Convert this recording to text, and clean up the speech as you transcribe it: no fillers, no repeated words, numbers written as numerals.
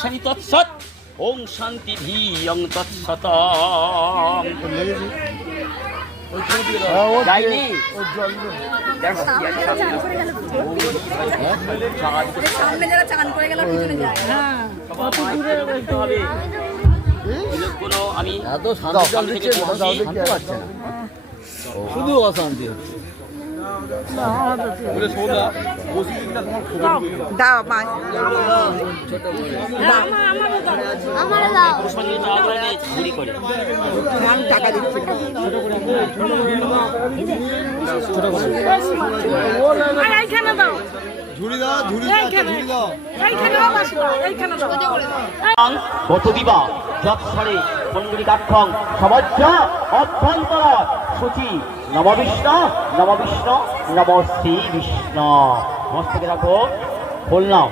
শান্তি তৎসৎ ওম শান্তি ভিয়ং তৎসৎ যাইনি দেখো কি আছে সামনে যারা চান করে গেল পিছনে যায় কোনো আমি এত শান্তি থেকে শান্তি পাচ্ছে না, শুধু অশান্তি হচ্ছে। দাও মা চুরি করে টাকা দিচ্ছি বতদিবা যৎসরে পণ্ডিকাক্ষং সমজ্জ অভ্যন্তর সূচি নম বিষ্ণু নম বিষ্ণু নম শ্রী বিষ্ণু মস্তকে রাখো বললাম